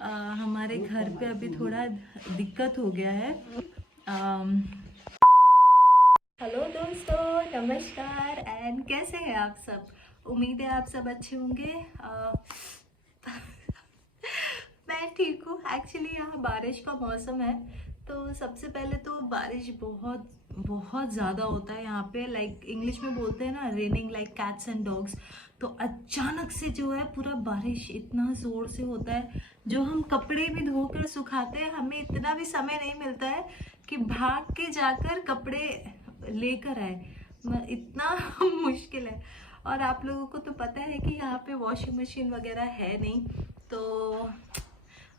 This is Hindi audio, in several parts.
हमारे घर पे अभी थोड़ा दिक्कत हो गया है। अम, हेलो दोस्तों, नमस्कार एंड कैसे हैं आप सब। उम्मीद है आप सब अच्छे होंगे। मैं ठीक हूँ। एक्चुअली यहाँ बारिश का मौसम है, तो सबसे पहले तो बारिश बहुत बहुत ज़्यादा होता है यहाँ पे। लाइक इंग्लिश में बोलते हैं ना, raining like cats and dogs. तो अचानक से जो है पूरा बारिश इतना ज़ोर से होता है, जो हम कपड़े भी धोकर सुखाते हैं हमें इतना भी समय नहीं मिलता है कि भाग के जाकर कपड़े लेकर आए। इतना मुश्किल है। और आप लोगों को तो पता है कि यहाँ पे वॉशिंग मशीन वगैरह है नहीं, तो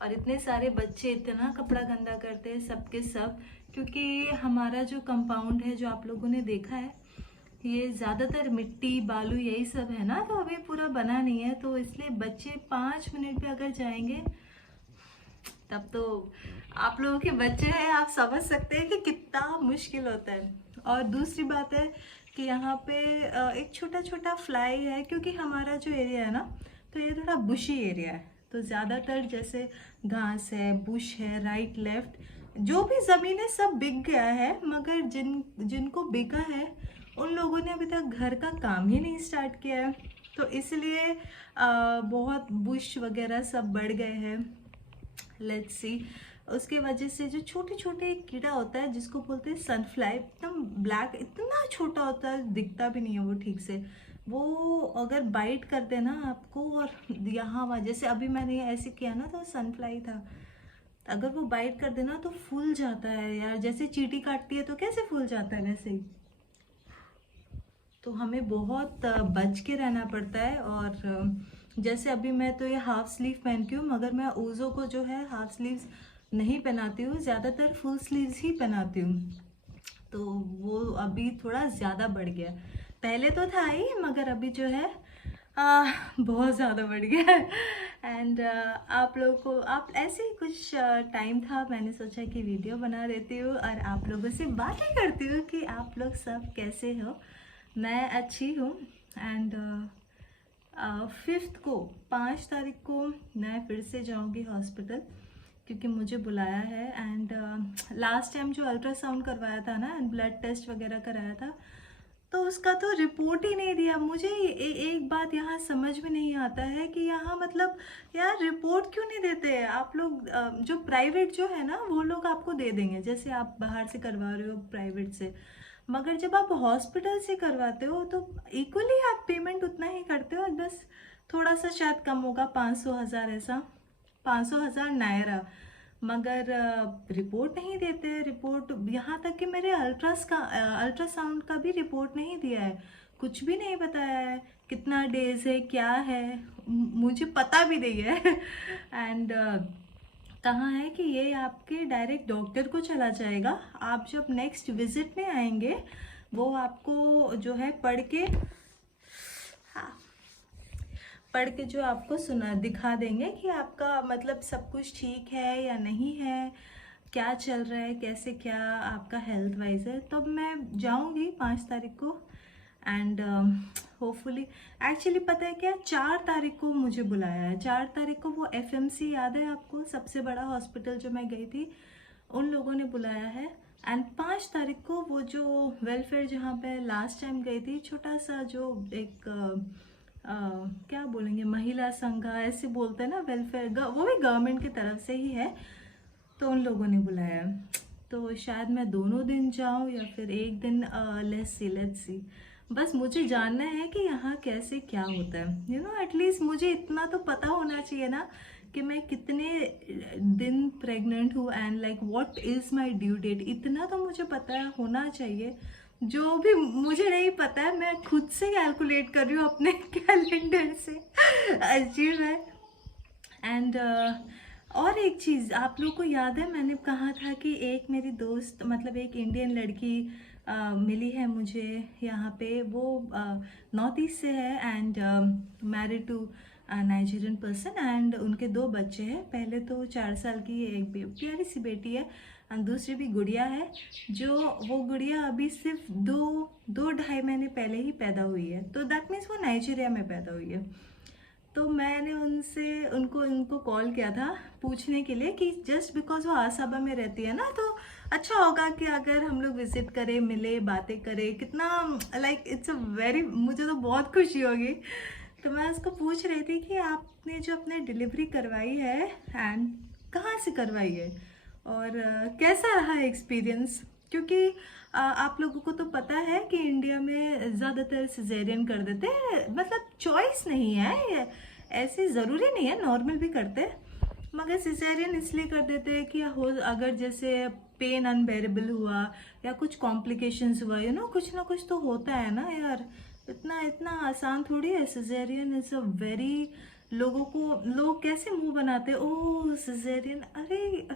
और इतने सारे बच्चे इतना कपड़ा गंदा करते हैं सबके सब। क्योंकि हमारा जो कंपाउंड है, जो आप लोगों ने देखा है, ये ज़्यादातर मिट्टी बालू यही सब है ना, तो अभी पूरा बना नहीं है, तो इसलिए बच्चे 5 मिनट पे अगर जाएंगे तब तो आप लोगों के बच्चे हैं, आप समझ सकते हैं कि कितना मुश्किल होता है। और दूसरी बात है कि यहाँ पे एक छोटा छोटा फ्लाई है, क्योंकि हमारा जो एरिया है ना, तो ये थोड़ा बुशी एरिया है। तो ज़्यादातर जैसे घास है, बुश है, राइट लेफ्ट जो भी ज़मीन है सब बिक गया है, मगर जिनको बिका है उन लोगों ने अभी तक घर का काम ही नहीं स्टार्ट किया है। तो इसलिए बहुत बुश वगैरह सब बढ़ गए हैं। लेट्स सी, उसके वजह से जो छोटे छोटे कीड़ा होता है जिसको बोलते हैं सनफ्लाई, एकदम ब्लैक, इतना छोटा होता है, दिखता भी नहीं है वो ठीक से। वो अगर बाइट कर देना आपको, और यहाँ वहाँ, जैसे अभी मैंने ऐसे किया ना, तो सनफ्लाई था, अगर वो बाइट कर देना तो फूल जाता है यार, जैसे चींटी काटती है तो कैसे फूल जाता है वैसे ही। तो हमें बहुत बच के रहना पड़ता है। और जैसे अभी मैं तो ये हाफ स्लीव पहनती हूँ, मगर मैं ओज़ो को जो है हाफ स्लीव्स नहीं पहनाती हूँ, ज़्यादातर फुल स्लीव्स ही पहनाती हूँ। तो वो अभी थोड़ा ज़्यादा बढ़ गया। पहले तो था ही, मगर अभी जो है बहुत ज़्यादा बढ़ गया है। एंड आप लोगों को, आप ऐसे ही कुछ टाइम था, मैंने सोचा कि वीडियो बना देती हूँ और आप लोगों से बातें करती हूँ कि आप लोग सब कैसे हो। मैं अच्छी हूँ। एंड 5th को, 5 तारीख को मैं फिर से जाऊँगी हॉस्पिटल, क्योंकि मुझे बुलाया है। एंड लास्ट टाइम जो अल्ट्रासाउंड करवाया था ना, एंड ब्लड टेस्ट वगैरह कराया था, तो उसका तो रिपोर्ट ही नहीं दिया मुझे। एक बात यहाँ समझ में नहीं आता है कि यहाँ मतलब यार रिपोर्ट क्यों नहीं देते हैं आप लोग। जो प्राइवेट जो है ना, वो लोग आपको दे देंगे, जैसे आप बाहर से करवा रहे हो प्राइवेट से, मगर जब आप हॉस्पिटल से करवाते हो तो इक्वली आप पेमेंट उतना ही करते हो, बस थोड़ा सा शायद कम होगा, 500 1000 ऐसा, 500 1000 नायरा। मगर रिपोर्ट नहीं देते। रिपोर्ट यहाँ तक कि मेरे अल्ट्रासाउंड का भी रिपोर्ट नहीं दिया है, कुछ भी नहीं बताया है कितना डेज है क्या है, मुझे पता भी नहीं है। एंड कहाँ है कि ये आपके डायरेक्ट डॉक्टर को चला जाएगा। आप जब नेक्स्ट विजिट में आएंगे, वो आपको जो है पढ़ के, हाँ, पढ़ के जो आपको सुना दिखा देंगे कि आपका मतलब सब कुछ ठीक है या नहीं है, क्या चल रहा है, कैसे क्या आपका हेल्थ वाइज है। तब मैं जाऊंगी 5 तारीख को। एंड होपफुली, एक्चुअली पता है क्या, 4 तारीख को मुझे बुलाया है। 4 तारीख को वो FMC याद है आपको, सबसे बड़ा हॉस्पिटल जो मैं गई थी, उन लोगों ने बुलाया है। एंड 5 तारीख को वो जो वेलफेयर, जहाँ पे लास्ट टाइम गई थी, छोटा सा जो एक क्या बोलेंगे, महिला संघ ऐसे बोलते हैं ना, वेलफेयर, वो भी गवर्नमेंट की तरफ से ही है, तो उन लोगों ने बुलाया। तो शायद मैं दोनों दिन जाऊं या फिर एक दिन, लेट्स सी। बस मुझे जानना है कि यहाँ कैसे क्या होता है, एटलीस्ट मुझे इतना तो पता होना चाहिए ना कि मैं कितने दिन प्रेग्नेंट हूँ, and like what is my due date, इतना तो मुझे पता होना चाहिए। जो भी मुझे नहीं पता है, मैं खुद से कैलकुलेट कर रही हूँ अपने कैलेंडर से। अजीब है। एंड और एक चीज़ आप लोग को याद है, मैंने कहा था कि एक मेरी दोस्त, मतलब एक इंडियन लड़की मिली है मुझे यहाँ पे। वो नॉर्थ ईस्ट से है and married to Nigerian person, and उनके 2 बच्चे हैं। पहले तो 4 साल की एक प्यारी सी बेटी है, और दूसरी भी गुड़िया है, जो वो गुड़िया अभी सिर्फ 2 2 ढाई महीने पहले ही पैदा हुई है, तो दैट मीन्स वो नाइजीरिया में पैदा हुई है। तो मैंने उनको उनको कॉल किया था पूछने के लिए कि जस्ट बिकॉज वो आसाबा में रहती है ना, तो अच्छा होगा कि अगर हम लोग विजिट करें, मिले, बातें करें, कितना लाइक इट्स अ वेरी, मुझे तो बहुत खुशी होगी। तो मैं उसको पूछ रही थी कि आपने जो अपने डिलीवरी करवाई है एंड कहाँ से करवाई है और कैसा रहा एक्सपीरियंस, क्योंकि आप लोगों को तो पता है कि इंडिया में ज़्यादातर सिजेरियन कर देते हैं, मतलब चॉइस नहीं है ये, ऐसे ज़रूरी नहीं है, नॉर्मल भी करते हैं, मगर सिजेरियन इसलिए कर देते हैं कि हो अगर जैसे पेन अनबेरेबल हुआ या कुछ कॉम्प्लिकेशंस हुआ, यू नो, कुछ ना कुछ तो होता है ना यार, इतना इतना आसान थोड़ी है। सिजेरियन इज़ अ वेरी, लोग कैसे मुंह बनाते हैं, ओह सिजेरियन, अरे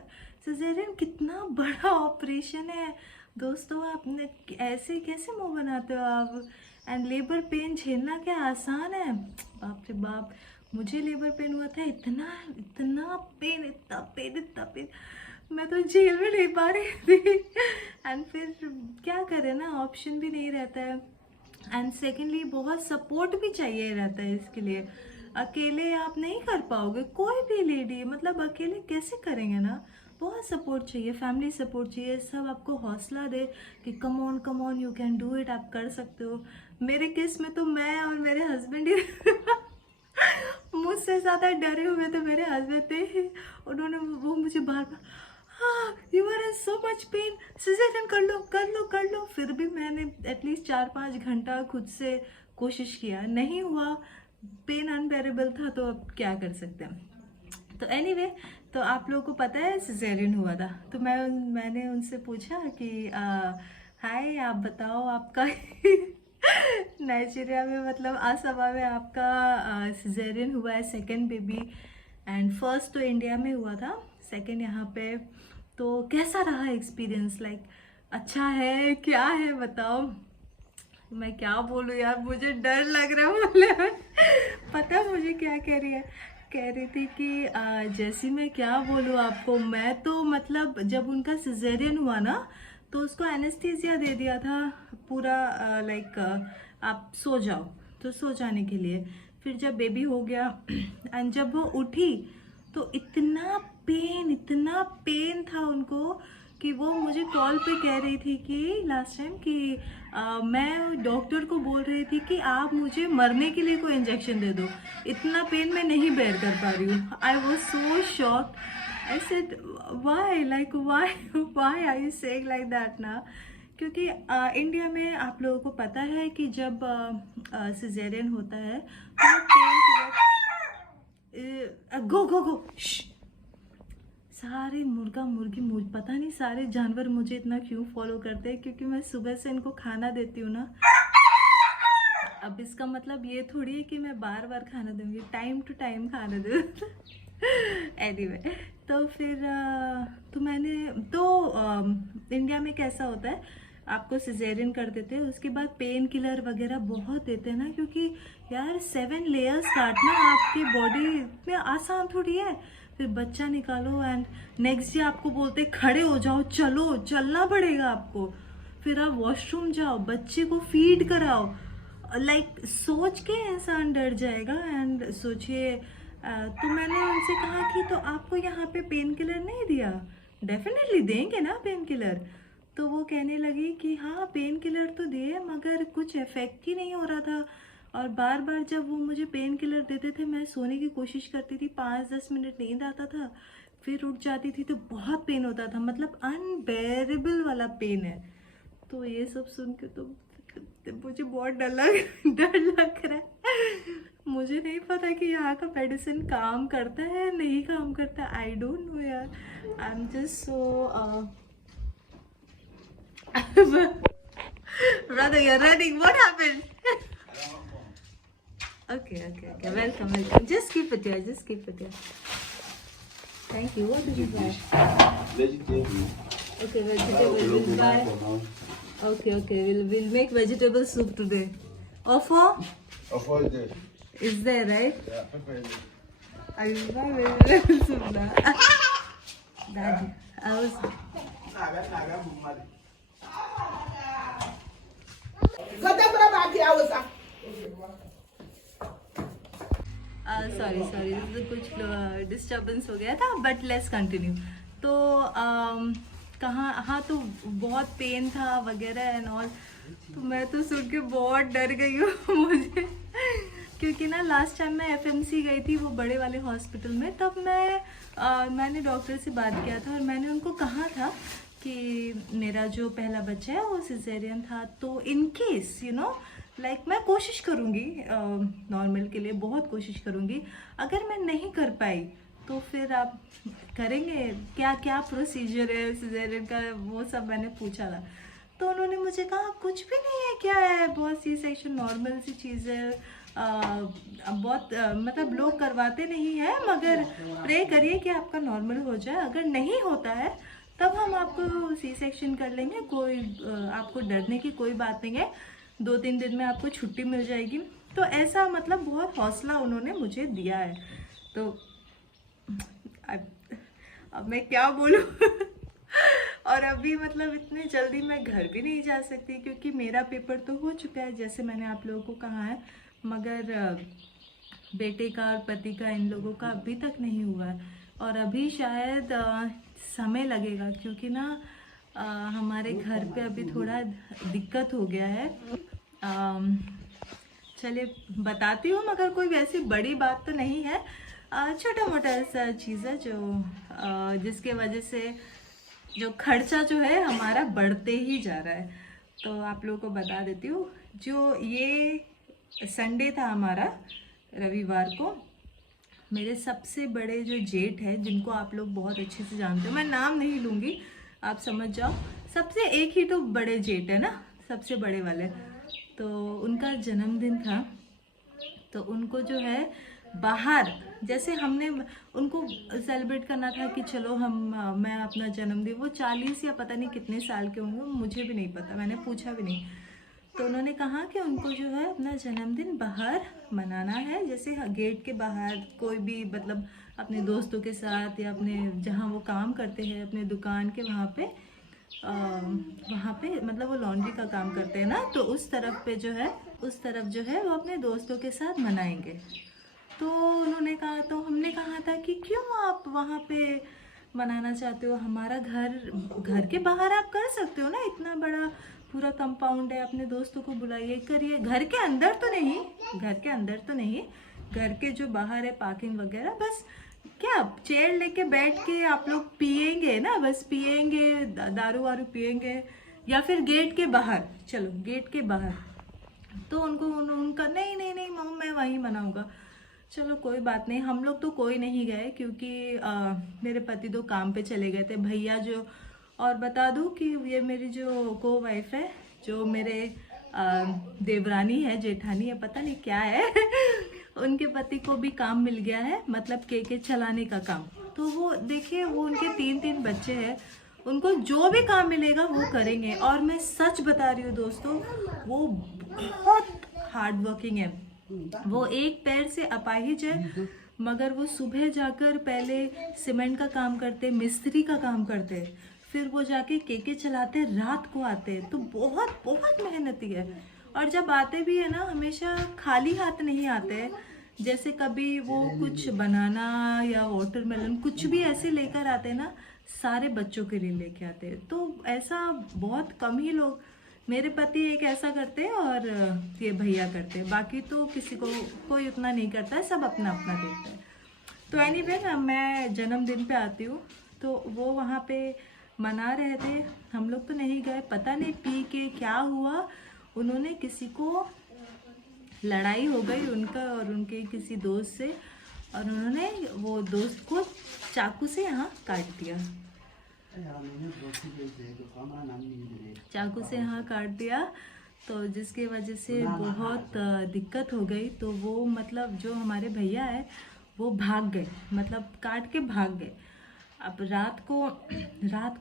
सिजेरियन कितना बड़ा ऑपरेशन है दोस्तों, आपने ऐसे कैसे मुंह बनाते हो आप। एंड लेबर पेन झेलना क्या आसान है, बाप रे बाप, मुझे लेबर पेन हुआ था, इतना इतना पेन, इतना पेन, इतना पेन, मैं तो झेल भी नहीं पा रही थी। एंड फिर क्या करें ना, ऑप्शन भी नहीं रहता है, एंड सेकेंडली बहुत सपोर्ट भी चाहिए रहता है इसके लिए, अकेले आप नहीं कर पाओगे, कोई भी लेडी मतलब अकेले कैसे करेंगे ना, बहुत सपोर्ट चाहिए, फैमिली सपोर्ट चाहिए, सब आपको हौसला दे कि come on you can do it, आप कर सकते हो। मेरे केस में तो मैं और मेरे हस्बैंड ही मुझसे ज़्यादा डरे हुए तो मेरे हस्बैंड थे, उन्होंने वो मुझे बार बार, हाँ you are in so much pain, caesarean कर लो कर लो कर लो, फिर भी मैंने एटलीस्ट 4-5 घंटा खुद से कोशिश किया, नहीं हुआ, पेन अनबेरेबल था, तो अब क्या कर सकते हैं। तो एनीवे, तो आप लोगों को पता है सिजेरियन हुआ था, तो मैंने उनसे पूछा कि हाय आप बताओ आपका नाइजीरिया में मतलब आसाबा में आपका सिजेरियन हुआ है, सेकंड बेबी, एंड फर्स्ट तो इंडिया में हुआ था, सेकंड यहाँ पे, तो कैसा रहा एक्सपीरियंस, लाइक अच्छा है क्या है बताओ। मैं क्या बोलूँ यार, मुझे डर लग रहा है बोले में। पता है मुझे क्या कह रही है, कह रही थी कि जैसी मैं क्या बोलूँ आपको, मैं तो मतलब जब उनका सिजेरियन हुआ ना तो उसको एनेस्थीसिया दे दिया था पूरा, लाइक आप सो जाओ, तो सो जाने के लिए, फिर जब बेबी हो गया एंड जब वो उठी तो इतना पेन था उनको कि वो मुझे कॉल पे कह रही थी कि लास्ट टाइम कि मैं डॉक्टर को बोल रही थी कि आप मुझे मरने के लिए कोई इंजेक्शन दे दो, इतना पेन मैं नहीं बेयर कर पा रही हूँ। I was so shocked, I said why, like why are you saying like that ना, क्योंकि इंडिया में आप लोगों को पता है कि जब सिजेरियन होता है तो पेन किलर, गो गो गो, सारे मुर्गा मुर्गी, मुझे पता नहीं सारे जानवर मुझे इतना क्यों फॉलो करते हैं, क्योंकि मैं सुबह से इनको खाना देती हूँ ना। अब इसका मतलब ये थोड़ी है कि मैं बार बार खाना दूंगी, टाइम टू टाइम खाना दूँ। एनीवे, तो फिर तो मैंने तो इंडिया में कैसा होता है, आपको सिजेरियन कर देते हैं, उसके बाद पेन किलर वगैरह बहुत देते हैं ना, क्योंकि यार 7 लेयर्स काटना आपकी बॉडी में आसान थोड़ी है, फिर बच्चा निकालो एंड नेक्स्ट डे आपको बोलते खड़े हो जाओ, चलो, चलना पड़ेगा आपको, फिर आप वॉशरूम जाओ, बच्चे को फीड कराओ, लाइक सोच के इंसान डर जाएगा। एंड सोचिए, तो मैंने उनसे कहा कि तो आपको यहाँ पे पेन किलर नहीं दिया, डेफिनेटली देंगे ना पेन किलर, तो वो कहने लगी कि हाँ पेन किलर तो दिए मगर कुछ इफेक्ट ही नहीं हो रहा था, और बार बार जब वो मुझे पेन किलर देते थे मैं सोने की कोशिश करती थी, 5-10 मिनट नींद आता था, फिर उठ जाती थी तो बहुत पेन होता था, मतलब अनबेरेबल वाला पेन है। तो ये सब सुन के तो मुझे बहुत डर लग रहा है। मुझे नहीं पता कि यहाँ का मेडिसिन काम करता है नहीं काम करता, आई डोंट नो यार, I am just so brother, you're running, what happened? Okay, welcome, just keep it here, thank you. What did you buy? Vegetable. Okay, vegetable, we'll buy. Okay, we'll make vegetable soup today. Offer Offer is there. is there, right? Yeah, pepper is there. I will buy vegetable soup now. Daddy, I was disturbance हो गया था, बट लेट्स कंटिन्यू। तो कहाँ, हाँ, तो बहुत पेन था वगैरह एंड ऑल। तो मैं तो सुन के बहुत डर गई हूँ मुझे क्योंकि ना लास्ट टाइम मैं एफएमसी गई थी, वो बड़े वाले हॉस्पिटल में, तब मैंने डॉक्टर से बात किया था और मैंने उनको कहा था कि मेरा जो पहला बच्चा है वो सिजेरियन था, तो इन केस लाइक मैं कोशिश करूँगी नॉर्मल के लिए, बहुत कोशिश करूँगी। अगर मैं नहीं कर पाई तो फिर आप करेंगे क्या, क्या प्रोसीजर है सिजेरियन का, वो सब मैंने पूछा था। तो उन्होंने मुझे कहा कुछ भी नहीं है, क्या है, बहुत सी सेक्शन नॉर्मल सी चीज़ है, बहुत मतलब लोग करवाते नहीं हैं, मगर प्रे करिए कि आपका नॉर्मल हो जाए। अगर नहीं होता है तब हम आपको सी सेक्शन कर लेंगे, कोई आपको डरने की कोई बात नहीं है, 2-3 दिन में आपको छुट्टी मिल जाएगी। तो ऐसा मतलब बहुत हौसला उन्होंने मुझे दिया है। तो अब मैं क्या बोलूँ और अभी मतलब इतने जल्दी मैं घर भी नहीं जा सकती क्योंकि मेरा पेपर तो हो चुका है, जैसे मैंने आप लोगों को कहा है, मगर बेटे का और पति का, इन लोगों का अभी तक नहीं हुआ है। और अभी शायद समय लगेगा क्योंकि ना हमारे घर पे अभी थोड़ा दिक्कत हो गया है। चलिए बताती हूँ, मगर कोई वैसी बड़ी बात तो नहीं है, छोटा मोटा ऐसा चीज़ है जो जिसके वजह से जो खर्चा जो है हमारा बढ़ते ही जा रहा है। तो आप लोगों को बता देती हूँ, जो ये संडे था हमारा, रविवार को, मेरे सबसे बड़े जो जेठ है, जिनको आप लोग बहुत अच्छे से जानते हो, मैं नाम नहीं लूँगी, आप समझ जाओ, सबसे एक ही तो बड़े जेठ है ना, सबसे बड़े वाले, तो उनका जन्मदिन था। तो उनको जो है बाहर, जैसे हमने उनको सेलिब्रेट करना था कि चलो मैं अपना जन्मदिन, वो 40 या पता नहीं कितने साल के होंगे, मुझे भी नहीं पता, मैंने पूछा भी नहीं। तो उन्होंने कहा कि उनको जो है अपना जन्मदिन बाहर मनाना है, जैसे गेट के बाहर, कोई भी मतलब अपने दोस्तों के साथ या अपने जहाँ वो काम करते हैं अपने दुकान के वहाँ पे मतलब वो लॉन्ड्री का काम करते हैं ना, तो उस तरफ जो है वो अपने दोस्तों के साथ मनाएंगे। तो उन्होंने कहा, तो हमने कहा था कि क्यों आप वहाँ पे मनाना चाहते हो, हमारा घर के बाहर आप कर सकते हो ना, इतना बड़ा पूरा कंपाउंड है, अपने दोस्तों को बुलाइए, करिए, घर के अंदर तो नहीं, घर के जो बाहर है पार्किंग वगैरह, बस क्या चेयर लेके बैठ के आप लोग पिएंगे ना, बस पिएंगे, दारू वारू पिएंगे, या फिर गेट के बाहर, चलो गेट के बाहर। तो उनका नहीं मम्मा मैं वहीं मनाऊंगा। चलो कोई बात नहीं, हम लोग तो कोई नहीं गए क्योंकि मेरे पति तो काम पे चले गए थे, भैया जो, और बता दूं कि ये मेरी जो को वाइफ है, जो मेरे देवरानी है, जेठानी है, पता नहीं क्या है उनके पति को भी काम मिल गया है, मतलब केके चलाने का काम। तो वो देखिए, वो उनके 3 बच्चे हैं, उनको जो भी काम मिलेगा वो करेंगे। और मैं सच बता रही हूँ दोस्तों, वो बहुत हार्ड वर्किंग है, वो एक पैर से अपाहिज है, मगर वो सुबह जाकर पहले सीमेंट का काम करते, मिस्त्री का काम करते, फिर वो जाके केके चलाते, रात को आते, तो बहुत बहुत मेहनती है। और जब आते भी है ना, हमेशा खाली हाथ नहीं आते, जैसे कभी वो कुछ बनाना या वाटरमेलन कुछ भी ऐसे लेकर आते ना, सारे बच्चों के लिए लेके आते। तो ऐसा बहुत कम ही लोग, मेरे पति एक ऐसा करते हैं और ये भैया करते हैं, बाकी तो किसी को कोई उतना नहीं करता है, सब अपना अपना देखता है। तो एनीवे ना, मैं जन्मदिन पे आती हूँ, तो वो वहाँ पे मना रहे थे, हम लोग तो नहीं गए, पता नहीं पी के क्या हुआ, उन्होंने किसी को, लड़ाई हो गई उनका और उनके किसी दोस्त से, और उन्होंने वो दोस्त को चाकू से यहाँ काट दिया, तो जिसके वजह से बहुत दिक्कत हो गई। तो वो मतलब जो हमारे भैया है वो भाग गए, मतलब काट के भाग गए। अब रात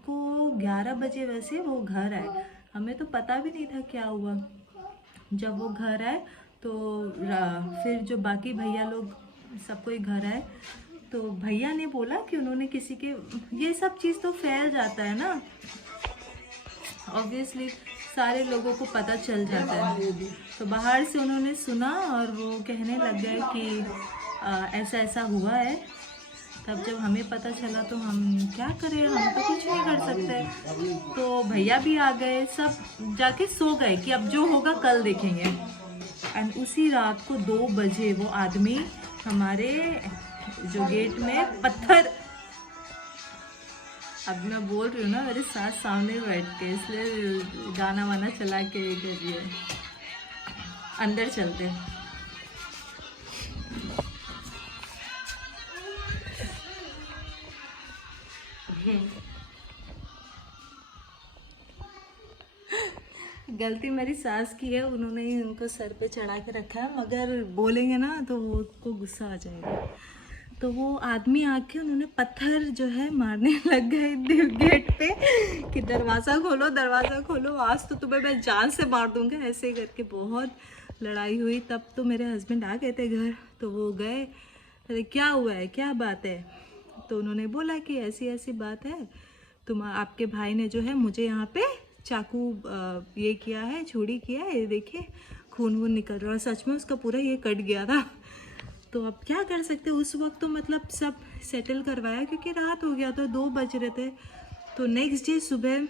को 11 बजे वैसे वो घर आए, हमें तो पता भी नहीं था क्या हुआ। जब वो घर आए तो फिर जो बाकी भैया लोग सब कोई घर आए, तो भैया ने बोला कि उन्होंने किसी के, ये सब चीज़ तो फैल जाता है ना, ऑब्वियसली सारे लोगों को पता चल जाता है। तो बाहर से उन्होंने सुना और वो कहने लग गए कि ऐसा ऐसा हुआ है। तब जब हमें पता चला तो हम क्या करें, हम तो कुछ नहीं कर सकते। तो भैया भी आ गए, सब जाके सो गए कि अब जो होगा कल देखेंगे। एंड उसी रात को 2 बजे वो आदमी हमारे जो गेट में पत्थर, अब मैं बोल रही हूँ ना मेरे साथ सामने बैठ के, इसलिए गाना वाना चला के ये कर रही है। अंदर चलते। गलती मेरी सास की है, उन्होंने ही उनको सर पे चढ़ा के रखा है, मगर बोलेंगे ना तो वो उनको गुस्सा आ जाएगा। तो वो आदमी आके उन्होंने पत्थर जो है मारने लग गए गेट पे कि दरवाज़ा खोलो, दरवाज़ा खोलो, आज तो तुम्हें मैं जान से मार दूंगा, ऐसे करके बहुत लड़ाई हुई। तब तो मेरे हस्बैंड आ गए थे घर, तो वो गए, अरे क्या हुआ है, क्या बात है? तो उन्होंने बोला कि ऐसी ऐसी बात है, तुम आपके भाई ने जो है मुझे यहाँ पे चाकू ये किया है, छुरी किया है, ये देखिए खून वून निकल रहा है। सच में उसका पूरा ये कट गया था। तो अब क्या कर सकते, उस वक्त तो मतलब सब सेटल करवाया क्योंकि रात हो गया था, 2 बज रहे थे। तो नेक्स्ट डे सुबह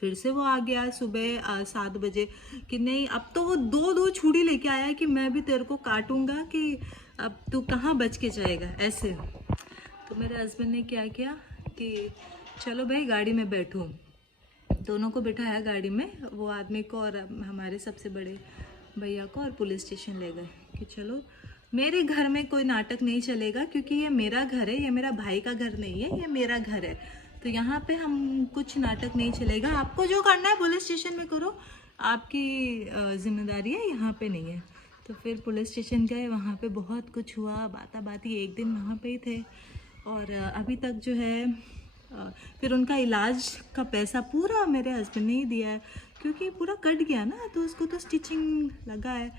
फिर से वो आ गया, सुबह 7 बजे कि नहीं, अब तो वो 2 छुरी लेके आया कि मैं भी तेरे को काटूंगा, कि अब तू कहाँ बच के जाएगा ऐसे। तो मेरे हस्बैंड ने क्या किया कि चलो भाई गाड़ी में बैठो, दोनों को बिठाया गाड़ी में, वो आदमी को और हमारे सबसे बड़े भैया को, और पुलिस स्टेशन ले गए कि चलो मेरे घर में कोई नाटक नहीं चलेगा, क्योंकि ये मेरा घर है, ये मेरा भाई का घर नहीं है, ये मेरा घर है, तो यहाँ पे हम कुछ नाटक नहीं चलेगा, आपको जो करना है पुलिस स्टेशन में करो, आपकी जिम्मेदारी है, यहाँ पे नहीं है। तो फिर पुलिस स्टेशन गए, वहाँ पे बहुत कुछ हुआ, बाता बाती 1 दिन वहाँ पे ही थे, और अभी तक जो है फिर उनका इलाज का पैसा पूरा मेरे हस्बैंड ने ही दिया है, क्योंकि पूरा कट गया ना, तो उसको तो स्टिचिंग लगा है,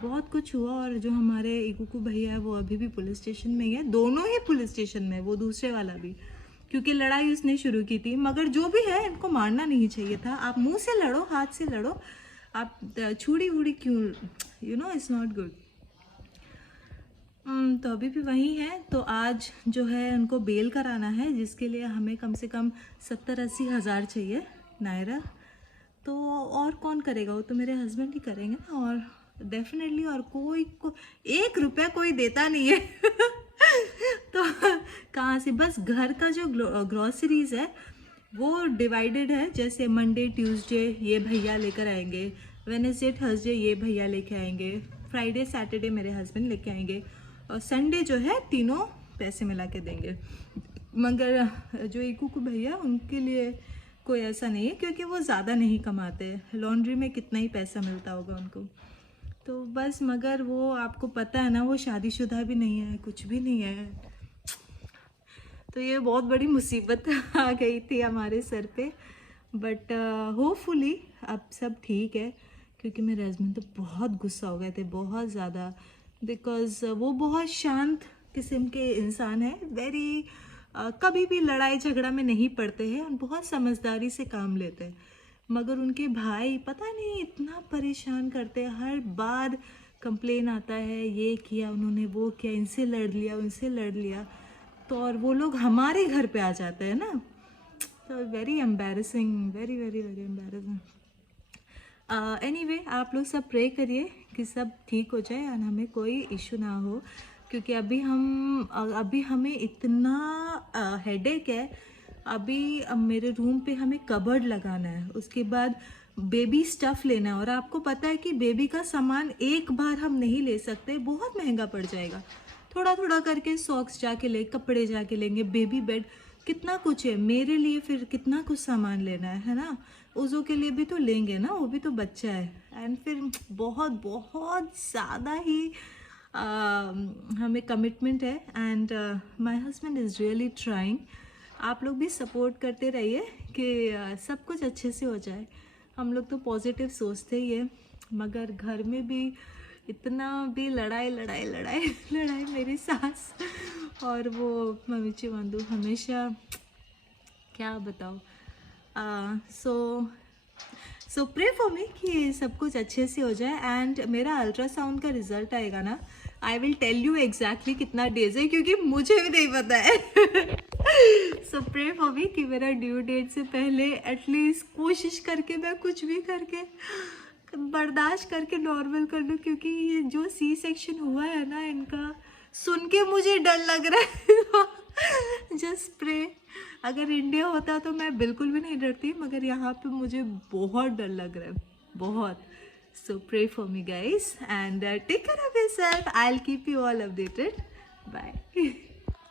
बहुत कुछ हुआ। और जो हमारे इकुकू भैया है वो अभी भी पुलिस स्टेशन में ही है, दोनों ही पुलिस स्टेशन में, वो दूसरे वाला भी, क्योंकि लड़ाई उसने शुरू की थी। मगर जो भी है, इनको मारना नहीं चाहिए था, आप मुंह से लड़ो, हाथ से लड़ो, आप छुरी वुड़ी क्यों, you know it's not good. तो अभी भी वही है। तो आज जो है उनको बेल कराना है, जिसके लिए हमें कम से कम 70-80 हज़ार चाहिए नायरा। तो और कौन करेगा, वो तो मेरे हस्बैंड ही करेंगे ना, और डेफिनेटली, और कोई 1 रुपया कोई देता नहीं है। तो कहाँ से, बस घर का जो ग्रॉसरीज है वो डिवाइडेड है, जैसे मंडे ट्यूसडे ये भैया लेकर आएंगे, वेडनेसडे थर्सडे ये भैया लेके आएंगे, फ्राइडे सैटरडे मेरे हस्बैंड लेके आएंगे, और संडे जो है तीनों पैसे मिला के देंगे। मगर जो इकुकू भैया, उनके लिए कोई ऐसा नहीं है, क्योंकि वो ज़्यादा नहीं कमाते, लॉन्ड्री में कितना ही पैसा मिलता होगा उनको, तो बस। मगर वो आपको पता है ना, वो शादीशुदा भी नहीं है, कुछ भी नहीं है, तो ये बहुत बड़ी मुसीबत आ गई थी हमारे सर पे। बट होपफुली अब सब ठीक है, क्योंकि मेरे हस्बैंड तो बहुत गुस्सा हो गए थे, बहुत ज़्यादा, बिकॉज़ वो बहुत शांत किस्म के इंसान है, वेरी कभी भी लड़ाई झगड़ा में नहीं पड़ते हैं, और बहुत समझदारी से काम लेते हैं। मगर उनके भाई पता नहीं इतना परेशान करते हैं, हर बार कंप्लेन आता है, ये किया उन्होंने, वो किया, इनसे लड़ लिया, उनसे लड़ लिया, तो और वो लोग हमारे घर पे आ जाते हैं ना, तो very embarrassing, very very very embarrassing. Anyway, आप लोग सब प्रे करिए कि सब ठीक हो जाए और हमें कोई इशू ना हो, क्योंकि अभी हमें इतना हेडेक है। अभी मेरे रूम पे हमें कबर्ड लगाना है, उसके बाद बेबी स्टफ़ लेना है, और आपको पता है कि बेबी का सामान एक बार हम नहीं ले सकते, बहुत महंगा पड़ जाएगा। थोड़ा थोड़ा करके सॉक्स जाके ले, कपड़े जाके लेंगे, बेबी बेड, कितना कुछ है मेरे लिए, फिर कितना कुछ सामान लेना है ना, उज़ो के लिए भी तो लेंगे ना, वो भी तो बच्चा है। एंड फिर बहुत बहुत ज़्यादा ही हमें कमिटमेंट है, and my husband is really trying. आप लोग भी सपोर्ट करते रहिए कि सब कुछ अच्छे से हो जाए। हम लोग तो पॉजिटिव सोचते ही है, मगर घर में भी इतना भी लड़ाई लड़ाई लड़ाई लड़ाई, मेरी सास और वो मम्मी बंधु हमेशा, क्या बताओ। सो प्रे फॉर मी कि सब कुछ अच्छे से हो जाए। एंड मेरा अल्ट्रासाउंड का रिज़ल्ट आएगा ना, I will tell you exactly कितना डेज है, क्योंकि मुझे भी नहीं पता है। सो प्रे फॉर मी कि मेरा ड्यू डेट से पहले एटलीस्ट कोशिश करके मैं कुछ भी करके बर्दाश्त करके नॉर्मल कर लूँ, क्योंकि ये जो सी सेक्शन हुआ है ना, इनका सुन के मुझे डर लग रहा है। Just pray. अगर इंडिया होता तो मैं बिल्कुल भी नहीं डरती, मगर यहाँ पे मुझे बहुत डर लग रहा है, बहुत। So pray for me guys and take care of yourself. I will keep you all updated. Bye.